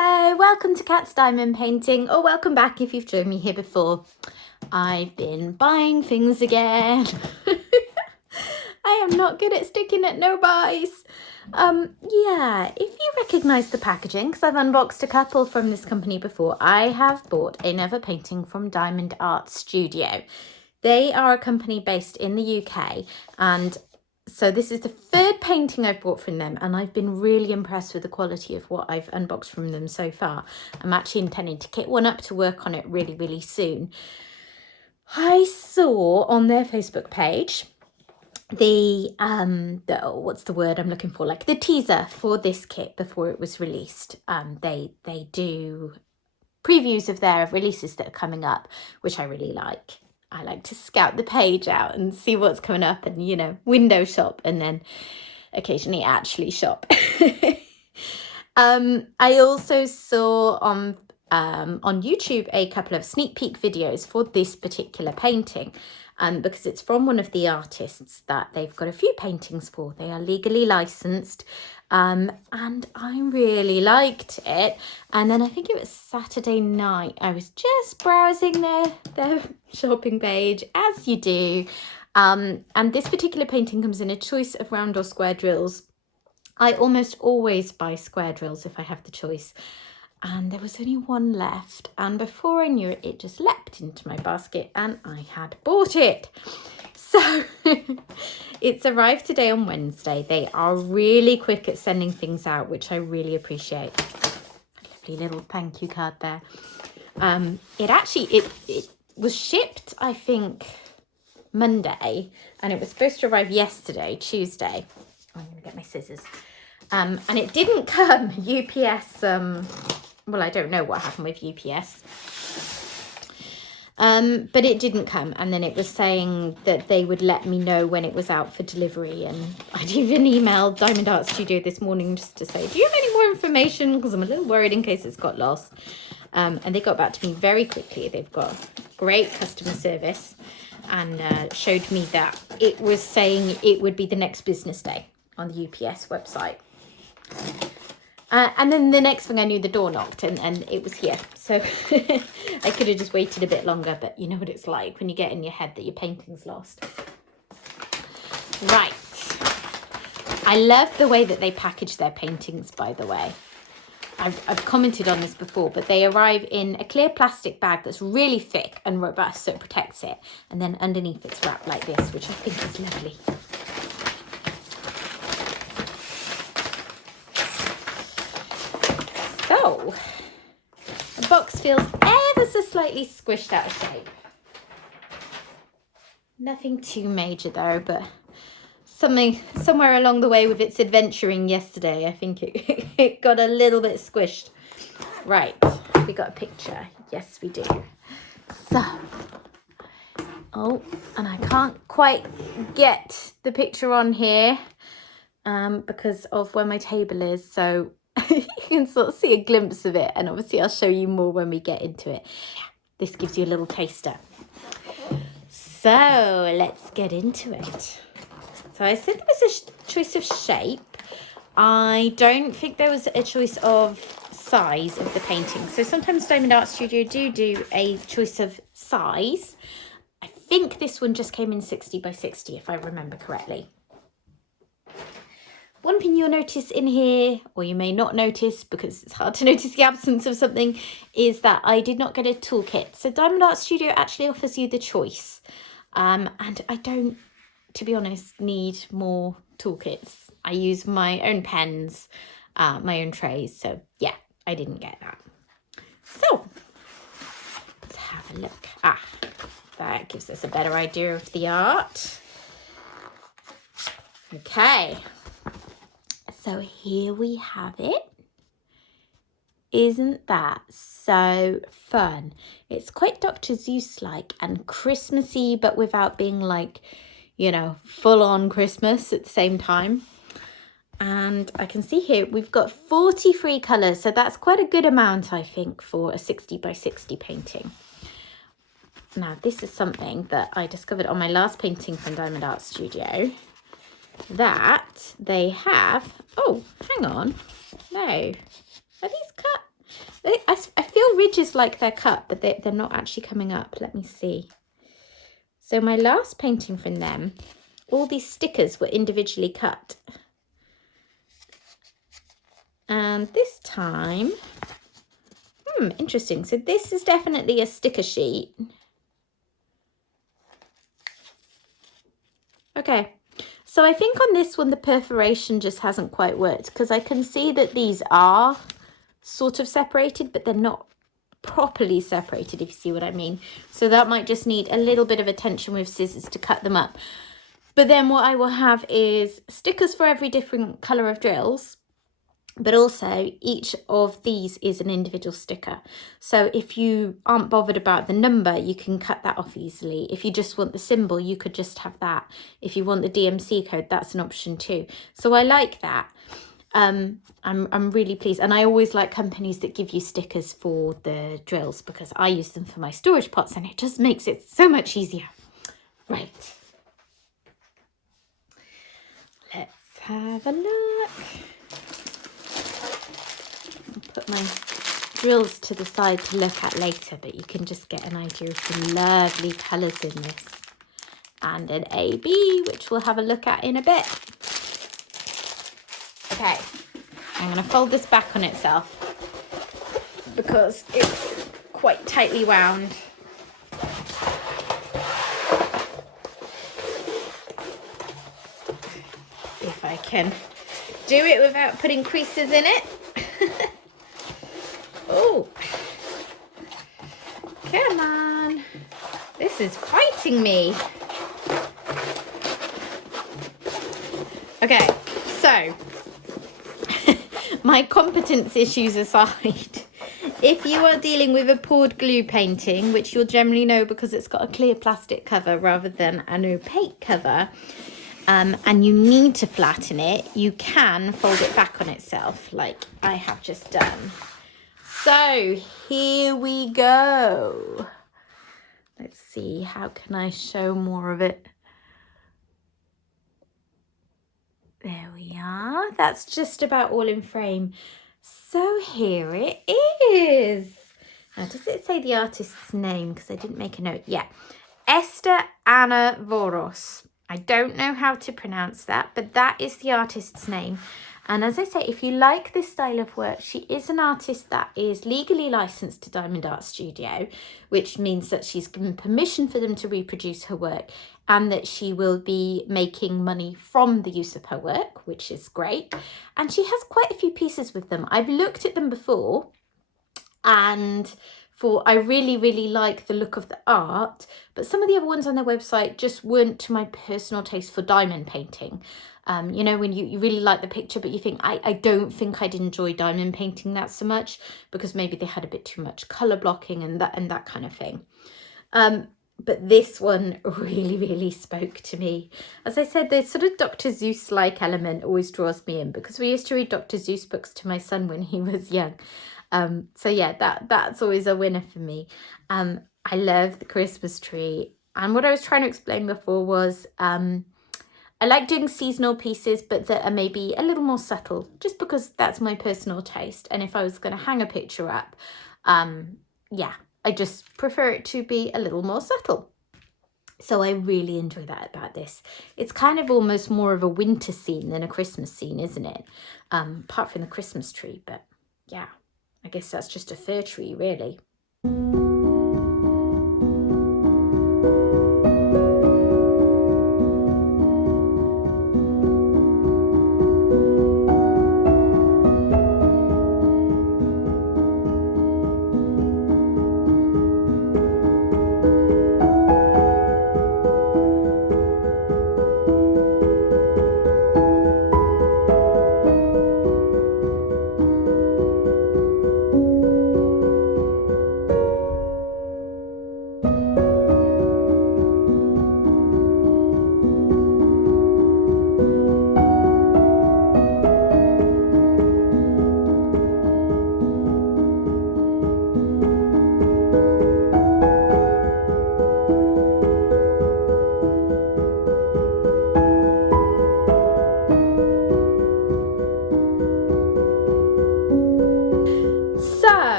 Hello, welcome to Cat's Diamond Painting, or welcome back if you've joined me here before. I've been buying things again. I am not good at sticking at no buys. Yeah, if you recognise the packaging, because I've unboxed a couple from this company before, I have bought another painting from Diamond Art Studio. They are a company based in the UK, and so this is the third painting I've bought from them, and I've been really impressed with the quality of what I've unboxed from them so far. I'm actually intending to kit one up to work on it really soon. I saw on their Facebook page the what's the word I'm looking for, like the teaser for this kit before it was released. They do previews of their releases that are coming up, which I really like. I like to scout the page out and see what's coming up and, you know, window shop and then occasionally actually shop. I also saw on YouTube a couple of sneak peek videos for this particular painting. Because it's from one of the artists that they've got a few paintings for. They are legally licensed, and I really liked it. And then I think it was Saturday night, I was just browsing their shopping page, as you do. And this particular painting comes in a choice of round or square drills. I almost always buy square drills if I have the choice. And there was only one left, and before I knew it, it just leapt into my basket and I had bought it. So it's arrived today on Wednesday. They are really quick at sending things out, which I really appreciate. A lovely little thank you card there. It was shipped, I think, Monday, and it was supposed to arrive yesterday, Tuesday. I'm gonna get my scissors. And it didn't come UPS. Well, I don't know what happened with UPS. But it didn't come. And then it was saying that they would let me know when it was out for delivery. And I'd even emailed Diamond Art Studio this morning just to say, do you have any more information? Because I'm a little worried in case it's got lost. And they got back to me very quickly. They've got great customer service and showed me that it was saying it would be the next business day on the UPS website. And then the next thing I knew, the door knocked and it was here. So I could have just waited a bit longer, but you know what it's like when you get in your head that your painting's lost. Right. I love the way that they package their paintings, by the way. I've commented on this before, but they arrive in a clear plastic bag that's really thick and robust, so it protects it. And then underneath it's wrapped like this, which I think is lovely. So, the box feels ever so slightly squished out of shape. Nothing too major though, but somewhere along the way with its adventuring yesterday, I think it got a little bit squished. Right, we got a picture. Yes, we do. So, oh, and I can't quite get the picture on here because of where my table is, so you can sort of see a glimpse of it, and obviously I'll show you more when we get into it. This gives you a little taster. So let's get into it. So I said there was a choice of shape. I don't think there was a choice of size of the painting. So sometimes Diamond Art Studio do a choice of size. I think this one just came in 60 by 60 if I remember correctly. One thing you'll notice in here, or you may not notice because it's hard to notice the absence of something, is that I did not get a toolkit. So Diamond Art Studio actually offers you the choice. And I don't, to be honest, need more toolkits. I use my own pens, my own trays. So yeah, I didn't get that. So let's have a look. That gives us a better idea of the art. Okay. So here we have it. Isn't that so fun? It's quite Dr. Seuss-like and Christmassy, but without being like, you know, full on Christmas at the same time. And I can see here we've got 43 colours, so that's quite a good amount, I think, for a 60 by 60 painting. Now, this is something that I discovered on my last painting from Diamond Art Studio, that they have, oh, hang on, no, are these cut? I feel ridges like they're cut, but they're not actually coming up. Let me see. So my last painting from them, all these stickers were individually cut. And this time, interesting. So this is definitely a sticker sheet. Okay, so I think on this one, the perforation just hasn't quite worked, because I can see that these are sort of separated, but they're not properly separated, if you see what I mean. So that might just need a little bit of attention with scissors to cut them up. But then what I will have is stickers for every different colour of drills, but also each of these is an individual sticker. So if you aren't bothered about the number, you can cut that off easily. If you just want the symbol, you could just have that. If you want the DMC code, that's an option too. So I like that. I'm really pleased, and I always like companies that give you stickers for the drills, because I use them for my storage pots and it just makes it so much easier. Right, let's have a look. I'll put my drills to the side to look at later, but you can just get an idea of some lovely colours in this, and an AB, which we'll have a look at in a bit. Okay, I'm going to fold this back on itself because it's quite tightly wound. If I can do it without putting creases in it. Oh, come on. This is fighting me. Okay, so my competence issues aside, if you are dealing with a poured glue painting, which you'll generally know because it's got a clear plastic cover rather than an opaque cover, and you need to flatten it, you can fold it back on itself like I have just done. So here we go. Let's see, how can I show more of it? There we are. That's just about all in frame. So here it is. Now, does it say the artist's name? Because I didn't make a note. Yeah. Eszter Voros. I don't know how to pronounce that, but that is the artist's name. And as I say, if you like this style of work, she is an artist that is legally licensed to Diamond Art Studio, which means that she's given permission for them to reproduce her work, and that she will be making money from the use of her work, which is great. And she has quite a few pieces with them. I've looked at them before, and I really like the look of the art, but some of the other ones on their website just weren't to my personal taste for diamond painting. You know, when you really like the picture, but you think, I don't think I'd enjoy diamond painting that so much, because maybe they had a bit too much colour blocking and that kind of thing. But this one really spoke to me. As I said, the sort of Dr. Seuss-like element always draws me in, because we used to read Dr. Seuss books to my son when he was young. So yeah, that's always a winner for me. I love the Christmas tree. And what I was trying to explain before was, I like doing seasonal pieces, but that are maybe a little more subtle, just because that's my personal taste. And if I was going to hang a picture up, yeah, I just prefer it to be a little more subtle. So I really enjoy that about this. It's kind of almost more of a winter scene than a Christmas scene, isn't it? Apart from the Christmas tree, but yeah, I guess that's just a fir tree, really.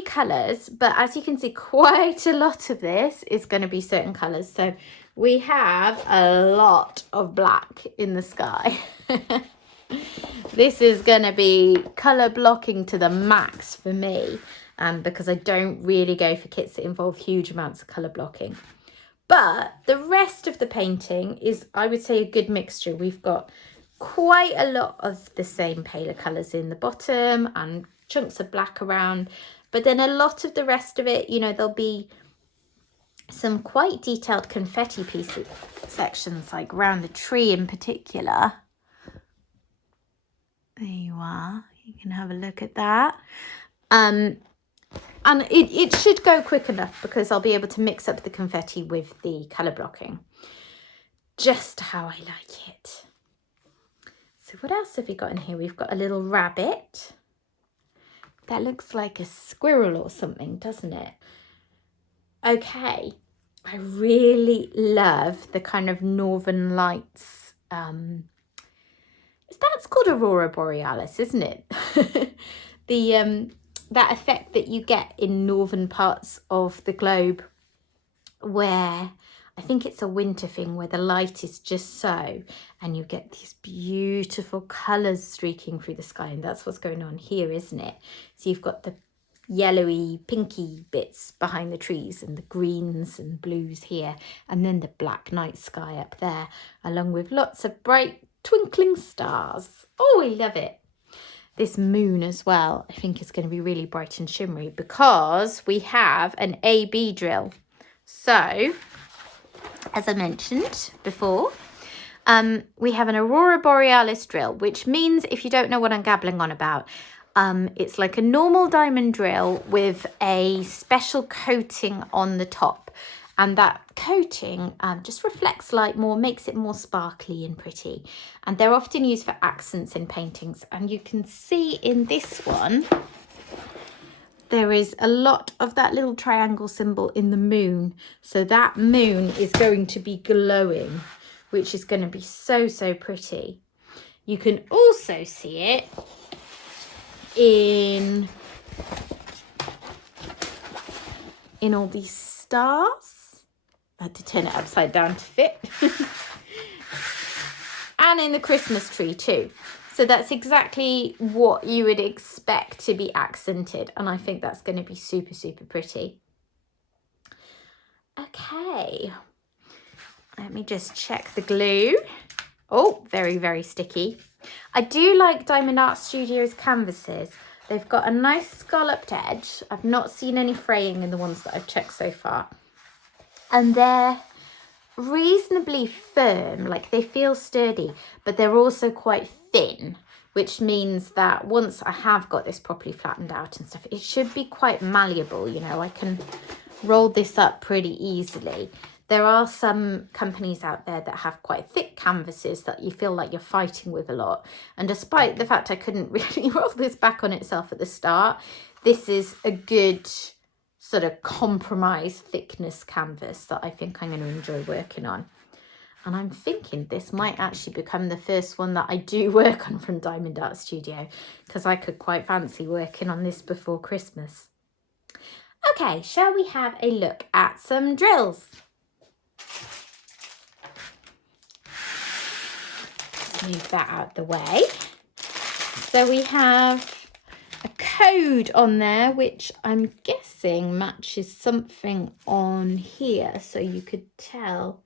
3 colours, but as you can see, quite a lot of this is going to be certain colours. So we have a lot of black in the sky. This is going to be colour blocking to the max for me, because I don't really go for kits that involve huge amounts of colour blocking. But the rest of the painting is, I would say, a good mixture. We've got quite a lot of the same paler colours in the bottom and chunks of black around. But then a lot of the rest of it, you know, there'll be some quite detailed confetti pieces, sections, like around the tree in particular. There you are. You can have a look at that. And it should go quick enough because I'll be able to mix up the confetti with the colour blocking. Just how I like it. So what else have we got in here? We've got a little rabbit. That looks like a squirrel or something, doesn't it? Okay. I really love the kind of Northern Lights. That's called Aurora Borealis, isn't it? That effect that you get in northern parts of the globe, where I think it's a winter thing, where the light is just so, and you get these beautiful colours streaking through the sky, and that's what's going on here, isn't it? So you've got the yellowy, pinky bits behind the trees, and the greens and blues here, and then the black night sky up there, along with lots of bright twinkling stars. Oh, I love it. This moon as well, I think, is going to be really bright and shimmery because we have an AB drill. So, as I mentioned before, we have an Aurora Borealis drill, which means, if you don't know what I'm gabbling on about, it's like a normal diamond drill with a special coating on the top. And that coating just reflects light more, makes it more sparkly and pretty. And they're often used for accents in paintings. And you can see in this one, there is a lot of that little triangle symbol in the moon. So that moon is going to be glowing, which is going to be so, so pretty. You can also see it in all these stars. I had to turn it upside down to fit. And in the Christmas tree too. So that's exactly what you would expect to be accented. And I think that's going to be super, super pretty. Okay. Let me just check the glue. Oh, very, very sticky. I do like Diamond Art Studio's canvases. They've got a nice scalloped edge. I've not seen any fraying in the ones that I've checked so far. And they're reasonably firm, like they feel sturdy, but they're also quite thin, which means that once I have got this properly flattened out and stuff, it should be quite malleable. You know, I can roll this up pretty easily. There are some companies out there that have quite thick canvases that you feel like you're fighting with a lot. And despite the fact I couldn't really roll this back on itself at the start, this is a good sort of compromise thickness canvas that I think I'm going to enjoy working on. And I'm thinking this might actually become the first one that I do work on from Diamond Art Studio, because I could quite fancy working on this before Christmas. Okay, shall we have a look at some drills? Let's move that out the way. So we have a code on there, which I'm guessing matches something on here, so you could tell.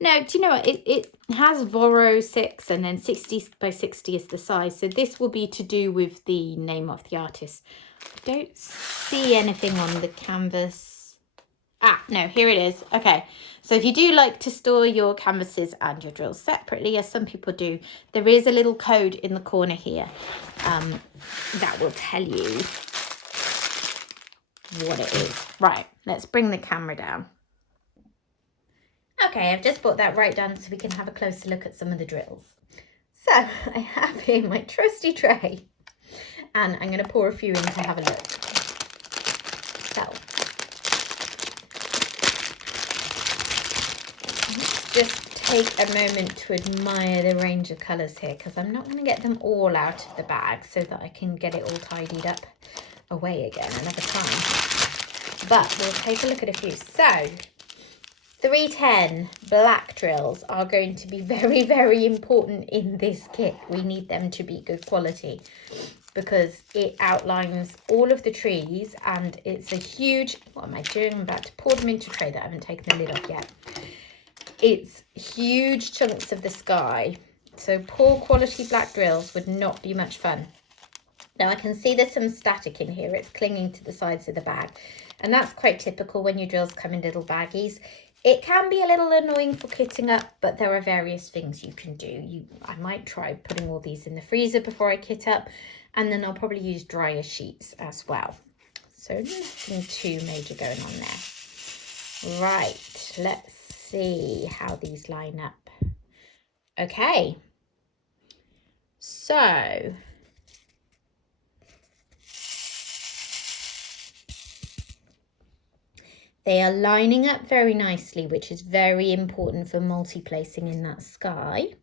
No, do you know what? It has Voros 6 and then 60 by 60 is the size. So this will be to do with the name of the artist. I don't see anything on the canvas. Ah, no, here it is. Okay, so if you do like to store your canvases and your drills separately, as some people do, there is a little code in the corner here that will tell you what it is. Right, let's bring the camera down. Okay, I've just brought that right down so we can have a closer look at some of the drills. So I have here my trusty tray, and I'm going to pour a few in to have a look. So just take a moment to admire the range of colours here, because I'm not going to get them all out of the bag so that I can get it all tidied up away again another time. But we'll take a look at a few. So 310 black drills are going to be very, very important in this kit. We need them to be good quality because it outlines all of the trees, and it's a huge, what am I doing? I'm about to pour them into a tray that I haven't taken the lid off yet. It's huge chunks of the sky. So poor quality black drills would not be much fun. Now I can see there's some static in here. It's clinging to the sides of the bag. And that's quite typical when your drills come in little baggies. It can be a little annoying for kitting up, but there are various things you can do. I might try putting all these in the freezer before I kit up, and then I'll probably use dryer sheets as well. So nothing too major going on there. Right, let's see how these line up. Okay, so they are lining up very nicely, which is very important for multi-placing in that sky.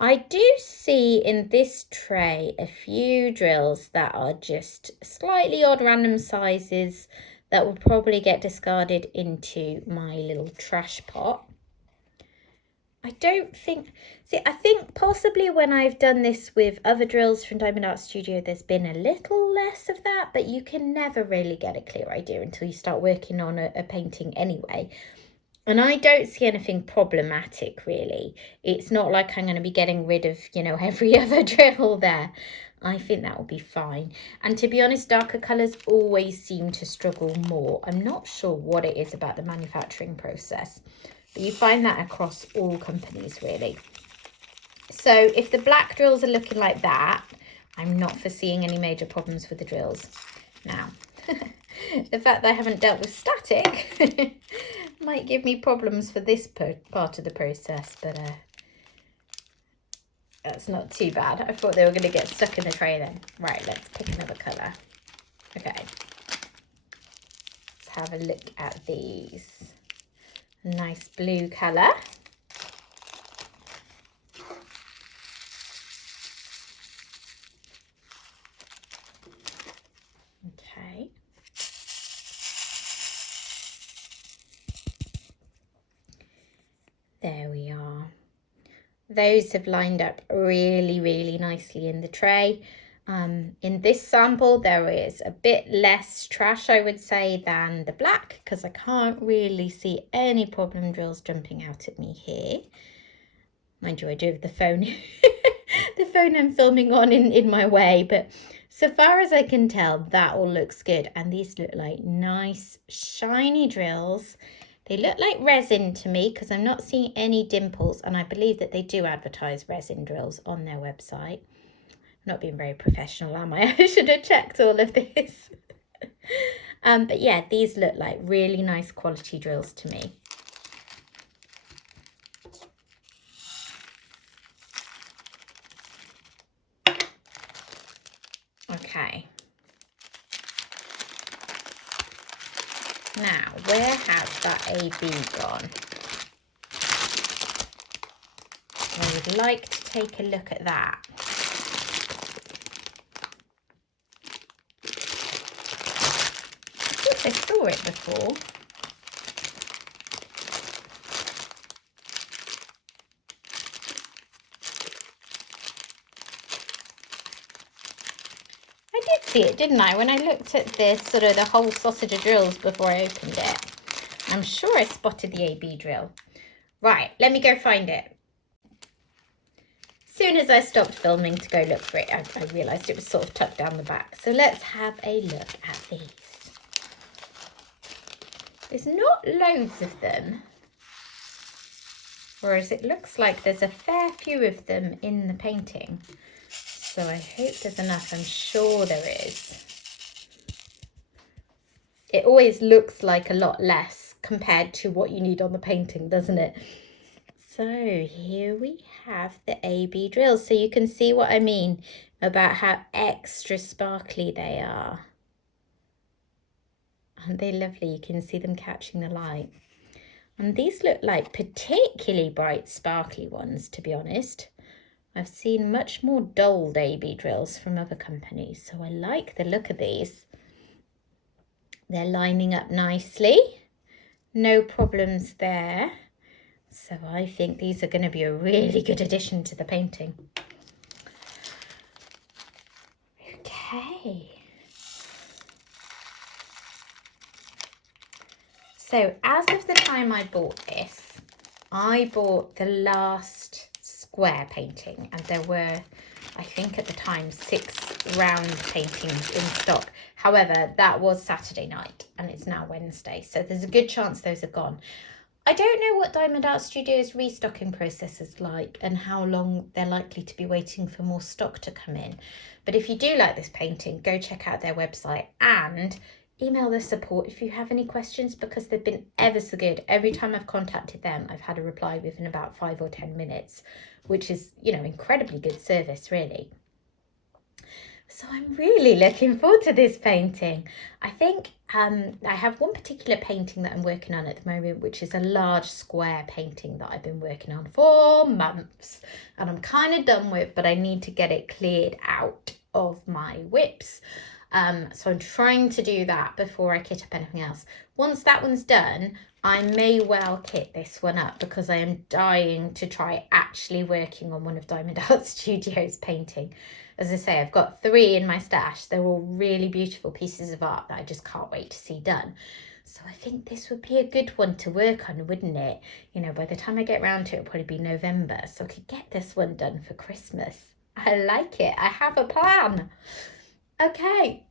I do see in this tray a few drills that are just slightly odd random sizes that will probably get discarded into my little trash pot. I don't think, I think possibly when I've done this with other drills from Diamond Art Studio, there's been a little less of that, but you can never really get a clear idea until you start working on a painting anyway. And I don't see anything problematic, really. It's not like I'm going to be getting rid of, every other drill there. I think that will be fine. And to be honest, darker colours always seem to struggle more. I'm not sure what it is about the manufacturing process, but you find that across all companies, really. So if the black drills are looking like that, I'm not foreseeing any major problems with the drills. Now, the fact that I haven't dealt with static might give me problems for this part of the process, but that's not too bad. I thought they were going to get stuck in the tray then. Right, let's pick another colour. Okay, let's have a look at these. Nice blue colour. Okay. There we are. Those have lined up really, really nicely in the tray. In this sample, there is a bit less trash, I would say, than the black, because I can't really see any problem drills jumping out at me here. Mind you, I do have the phone, the phone I'm filming on in my way, but so far as I can tell, that all looks good. And these look like nice, shiny drills. They look like resin to me because I'm not seeing any dimples, and I believe that they do advertise resin drills on their website. I'm not being very professional, am I? I should have checked all of this. But yeah, these look like really nice quality drills to me. Okay. Now, where has that AB gone? I would like to take a look at that. I think I saw it before. I did see it, didn't I? When I looked at this, sort of the whole sausage of drills before I opened it. I'm sure I spotted the AB drill. Right, let me go find it. As soon as I stopped filming to go look for it, I realised it was sort of tucked down the back. So let's have a look at these. There's not loads of them, whereas it looks like there's a fair few of them in the painting. So I hope there's enough. I'm sure there is. It always looks like a lot less compared to what you need on the painting, doesn't it? So here we have the AB drills. So you can see what I mean about how extra sparkly they are. Aren't they lovely? You can see them catching the light. And these look like particularly bright, sparkly ones, to be honest. I've seen much more dulled AB drills from other companies, so I like the look of these. They're lining up nicely, no problems there. So I think these are going to be a really good addition to the painting. Okay. So as of the time I bought this, I bought the last square painting, and there were, I think at the time, 6 round paintings in stock. However, that was Saturday night and it's now Wednesday, so there's a good chance those are gone. I don't know what Diamond Art Studios' restocking process is like and how long they're likely to be waiting for more stock to come in. But if you do like this painting, go check out their website and email the support if you have any questions, because they've been ever so good. Every time I've contacted them, I've had a reply within about 5 or 10 minutes, which is, you know, incredibly good service, really. So I'm really looking forward to this painting. I think I have one particular painting that I'm working on at the moment, which is a large square painting that I've been working on for months and I'm kind of done with, but I need to get it cleared out of my whips. So I'm trying to do that before I kit up anything else. Once that one's done, I may well kit this one up, because I am dying to try actually working on one of Diamond Art Studios' painting. As I say, I've got 3 in my stash. They're all really beautiful pieces of art that I just can't wait to see done. So I think this would be a good one to work on, wouldn't it? You know, by the time I get round to it, it'll probably be November, so I could get this one done for Christmas. I like it. I have a plan. Okay.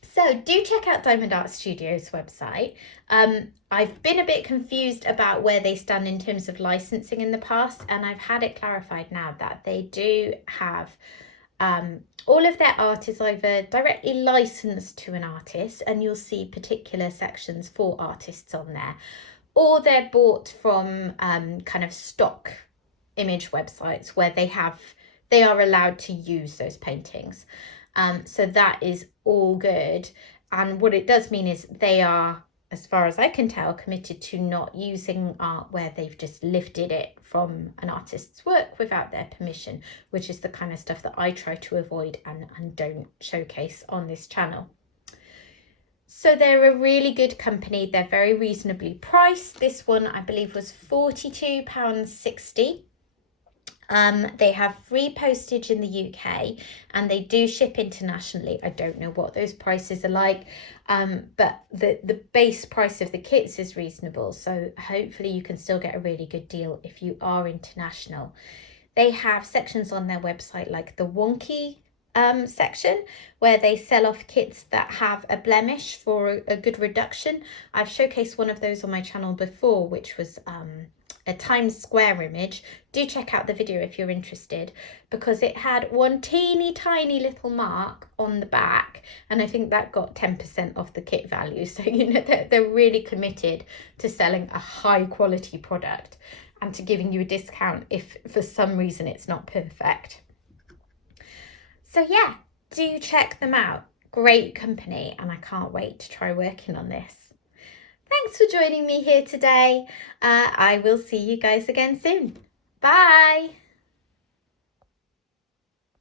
So do check out Diamond Art Studios' website. I've been a bit confused about where they stand in terms of licensing in the past, and I've had it clarified now that they do have all of their art is either directly licensed to an artist, and you'll see particular sections for artists on there, or they're bought from kind of stock image websites where they are allowed to use those paintings. So that is all good. And what it does mean is they are, as far as I can tell, committed to not using art where they've just lifted it from an artist's work without their permission, which is the kind of stuff that I try to avoid and don't showcase on this channel. So they're a really good company. They're very reasonably priced. This one, I believe, was £42.60. They have free postage in the UK and they do ship internationally. I don't know what those prices are like, but the base price of the kits is reasonable, so hopefully you can still get a really good deal if you are international. They have sections on their website like the wonky section, where they sell off kits that have a blemish for a good reduction. I've showcased one of those on my channel before, which was a Times Square image. Do check out the video if you're interested, because it had one teeny tiny little mark on the back, and I think that got 10% off the kit value. So, you know, they're really committed to selling a high quality product and to giving you a discount if for some reason it's not perfect. So yeah, do check them out. Great company, and I can't wait to try working on this. Thanks for joining me here today. I will see you guys again soon. Bye.